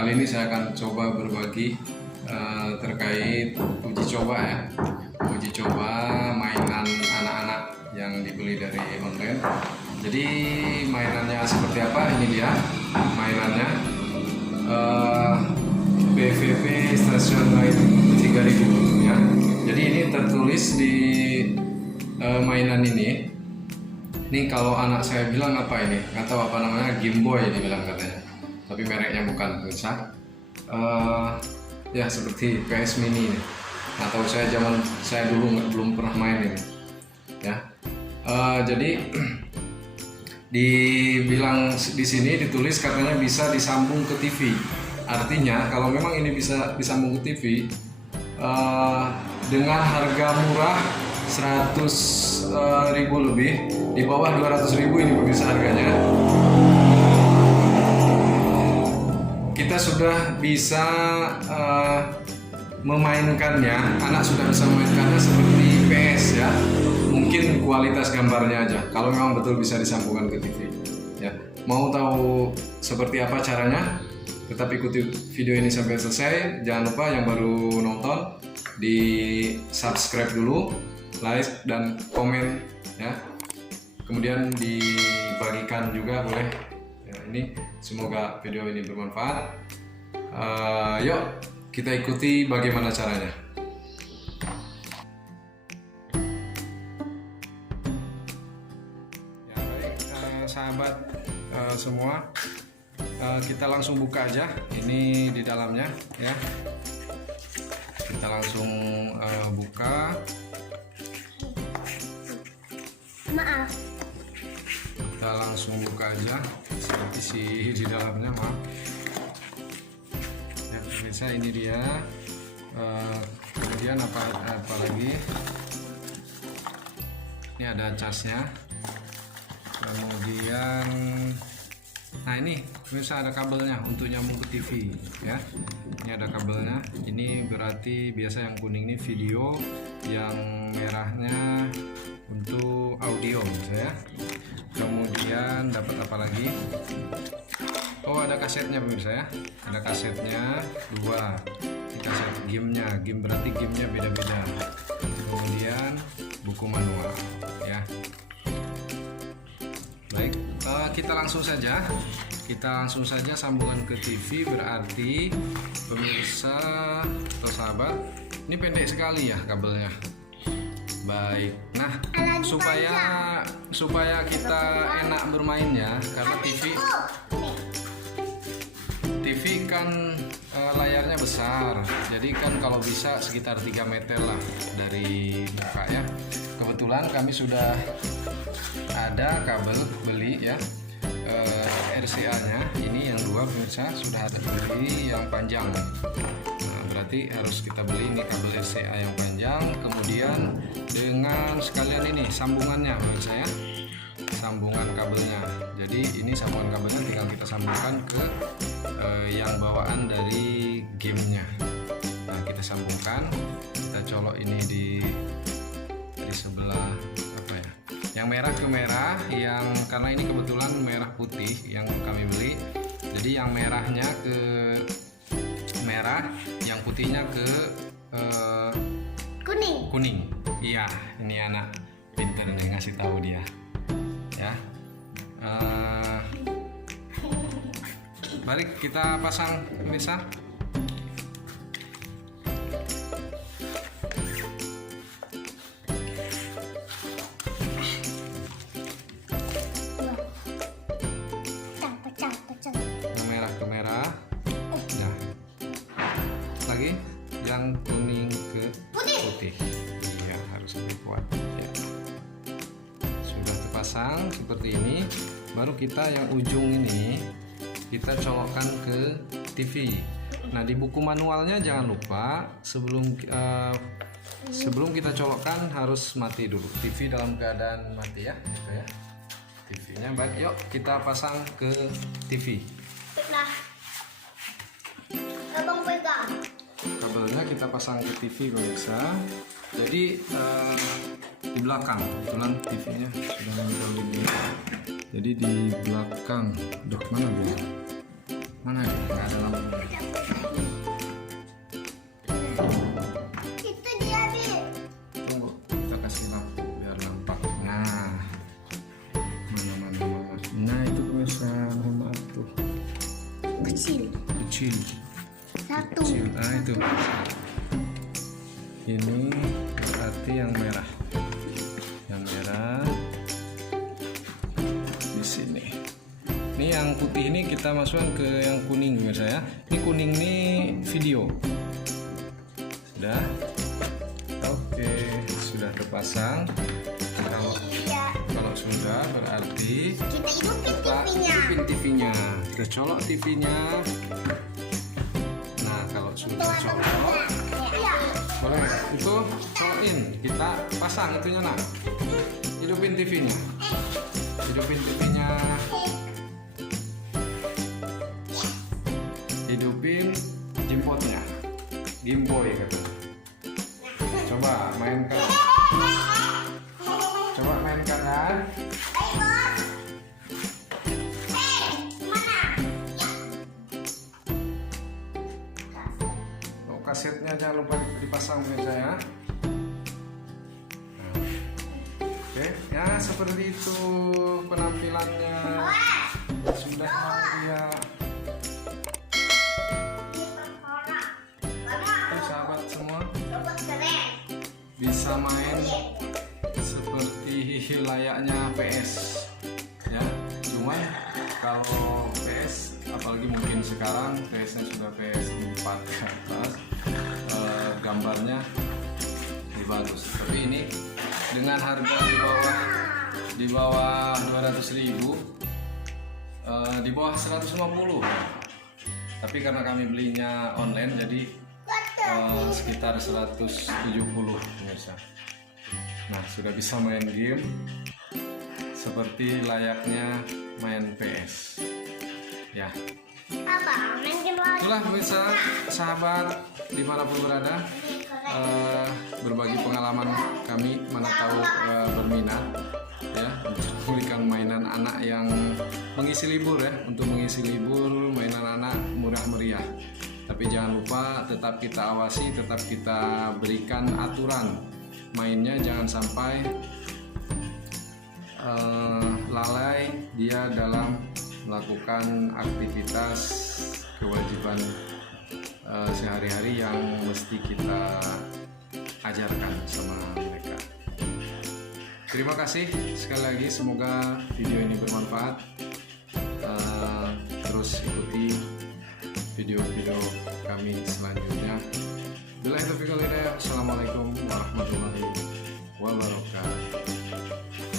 Kali ini saya akan coba berbagi terkait uji coba ya. Uji coba mainan anak-anak yang dibeli dari online. Jadi mainannya seperti apa? Ini dia mainannya. BVP Station Light 3000 ya. Jadi ini tertulis di mainan ini. Ini kalau anak saya bilang apa ini? Nggak tahu apa namanya, Game Boy dibilang katanya. Tapi mereknya bukan, pemirsa. Ya seperti PS Mini. Nggak tahu, saya dulu belum pernah main ini. Ya. Jadi dibilang di sini ditulis katanya bisa disambung ke TV. Artinya kalau memang ini bisa disambung ke TV dengan harga murah 100.000 lebih, di bawah 200.000 ini pemirsa harganya, kita sudah bisa memainkannya. Anak sudah bisa memainkannya seperti PS ya. Mungkin kualitas gambarnya aja, kalau memang betul bisa disambungkan ke TV ya. Mau tahu seperti apa caranya? Tetap ikuti video ini sampai selesai. Jangan lupa yang baru nonton di subscribe dulu, like dan komen ya. Kemudian dibagikan juga boleh ya. Ini semoga video ini bermanfaat. Yuk kita ikuti bagaimana caranya. Ya baik, sahabat semua, kita langsung buka aja ini di dalamnya ya. Kita langsung buka. Maaf. Kita langsung buka aja seperti isi di dalamnya, maaf. Ya, pemirsa, ini dia. Kemudian apa lagi? Ini ada casnya. Kemudian, nah ini pemirsa ada kabelnya untuk nyambung ke TV ya. Ini ada kabelnya. Ini berarti biasa yang kuning ini video, yang merahnya untuk audio ya. Kemudian dapat apa lagi? Oh, ada kasetnya pemirsa ya. Ada kasetnya 2. Ini kaset gamenya. Game berarti gamenya beda-beda. Kemudian buku manual ya. Baik, kita langsung saja. Kita langsung saja sambungan ke TV. Berarti pemirsa atau sahabat, ini pendek sekali ya kabelnya. Baik, nah supaya kita enak bermainnya, karena TV kan layarnya besar, jadi kan kalau bisa sekitar 3 meter lah dari muka ya. Kebetulan kami sudah ada kabel beli ya, RCA nya ini yang 2 pemirsa, sudah ada beli yang panjang. Nah, berarti harus kita beli ini kabel RCA yang panjang, kemudian dengan sekalian ini sambungannya pemirsa ya, sambungan kabelnya. Jadi ini sambungan kabelnya tinggal kita sambungkan ke yang bawaan dari gamenya. Nah, kita sambungkan, kita colok ini di sebelah apa ya, yang merah ke merah, yang karena ini kebetulan merah putih yang kami beli, jadi yang merahnya ke merah, yang putihnya ke kuning. Iya, ini anak pinter nih ngasih tahu dia ya. Mari kita pasang pemirsa. Yang merah ke merah ya. Lagi yang kuning ke putih. Iya, harus lebih kuat ya. Sudah terpasang seperti ini, baru kita yang ujung ini kita colokkan ke TV. Nah, di buku manualnya jangan lupa sebelum kita colokkan harus mati dulu TV, dalam keadaan mati ya, gitu ya. TV-nya baik. Yuk kita pasang ke TV. Nah, abang pegang. Kabelnya kita pasang ke TV pemirsa. Jadi di belakang, kebetulan TV-nya sudah nempel di belakang. Jadi di belakang, mana bu? Mana ya? Nggak ada lampu. Satu. kecil. Nah itu. Ini berarti yang merah. Yang merah di sini. Ini yang putih ini kita masukkan ke yang kuning pemirsa ya. Ini kuning ini video. Sudah. Oke, sudah terpasang. Kalau sudah berarti Kita hidupin kita TV-nya. hidupin TV-nya. Kita colok TV-nya. Nah, kalau sudah colok, Iya. boleh itu colokin. Kita pasang itunya nak. Hidupin TV-nya. Hidupin TV-nya. Hidupin jempotnya. Game Boy kata. Coba mainkan. Coba mainkan kan. Oh, kasetnya jangan lupa dipasang pemirsa ya. Nah. Oke, ya seperti itu penampilannya. Sudah ya. Oke, sahabat semua bisa main seperti layaknya PS ya. Cuman kalau PS apalagi mungkin sekarang PS-nya sudah PS4 ke atas, gambarnya lebih bagus. Tapi ini dengan harga di bawah 200.000, di bawah 150. Tapi karena kami belinya online jadi sekitar 170 pemirsa. Nah, sudah bisa main game seperti layaknya main PS. Ya. Apa? Main game lagi. Itulah pemirsa, sahabat dimanapun berada, berbagi pengalaman kami, mana tahu berminat ya untuk memberikan mainan anak yang mengisi libur ya, untuk mengisi libur mainan anak murah meriah. Tapi jangan lupa tetap kita awasi, tetap kita berikan aturan mainnya, jangan sampai lalai dia dalam melakukan aktivitas kewajiban sehari-hari yang mesti kita ajarkan sama mereka. Terima kasih sekali lagi, semoga video ini bermanfaat. Terus ikuti video-video kami selanjutnya. Billahi taufiq wal hidayah. Assalamualaikum warahmatullahi wabarakatuh.